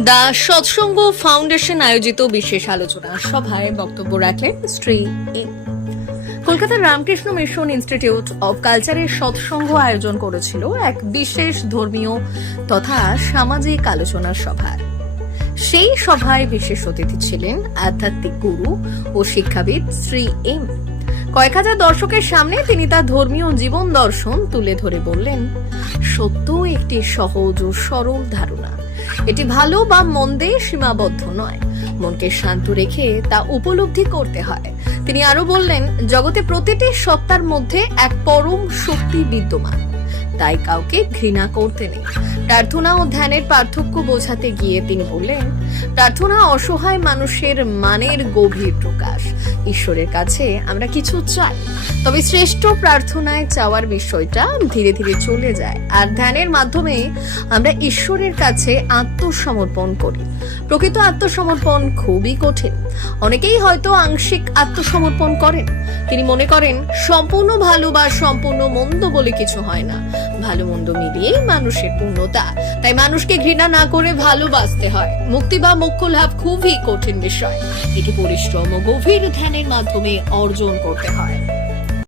The Satsang foundation আয়োজিত বিশেষ আলোচনা সভায় বক্তব্য রাখলেন শ্রী এম। কলকাতার রামকৃষ্ণ মিশন ইনস্টিটিউট অব কালচারের সৎসঙ্গ আয়োজন করেছিল এক বিশেষ ধর্মীয় তথা সামাজিক আলোচনা সভা। সেই সভায় বিশেষ অতিথি ছিলেন আধ্যাত্মিক গুরু ও শিক্ষাবিদ শ্রী এম। কয়েক হাজার দর্শকের সামনে তিনি তার ধর্মীয় জীবন দর্শন তুলে ধরে বললেন, সত্য একটি সহজ ও সরল ধারণা। এটি ভালো বা মন্দে সীমাবদ্ধ নয়, মনকে শান্ত রেখে তা উপলব্ধি করতে হয়। তিনি আরো বললেন, জগতে প্রতিটি সত্তার মধ্যে এক পরম শক্তি বিদ্যমান, তাই কাউকে ঘৃণা করতে নেই। প্রার্থনা ও ধ্যানের পার্থক্য বোঝাতে গিয়ে তিনি বললেন, প্রার্থনা অসহায় মানুষের মানের গভীর প্রকাশ। ঈশ্বরের কাছে আমরা কিছু চাই, তবে শ্রেষ্ঠ প্রার্থনায় চাওয়ার বিষয়টা ধীরে ধীরে চলে যায়। আর ধ্যানের মাধ্যমে আমরা ঈশ্বরের কাছে আত্মসমর্পণ করি। প্রকৃত আত্মসমর্পণ খুবই কঠিন। অনেকেই হয়তো আংশিক আত্মসমর্পণ করেন। তিনি মনে করেন, সম্পূর্ণ ভালো বা সম্পূর্ণ মন্দ বলে কিছু হয় না, ভালো মন্দ মিলিয়েই মানুষের পূর্ণতা। তাই মানুষকে ঘৃণা না করে ভালোবাসতে হয়। মুক্তি বা মোক্ষ লাভ খুবই কঠিন বিষয়। এটি পরিশ্রম ও গভীর ধ্যানের মাধ্যমে অর্জন করতে হয়।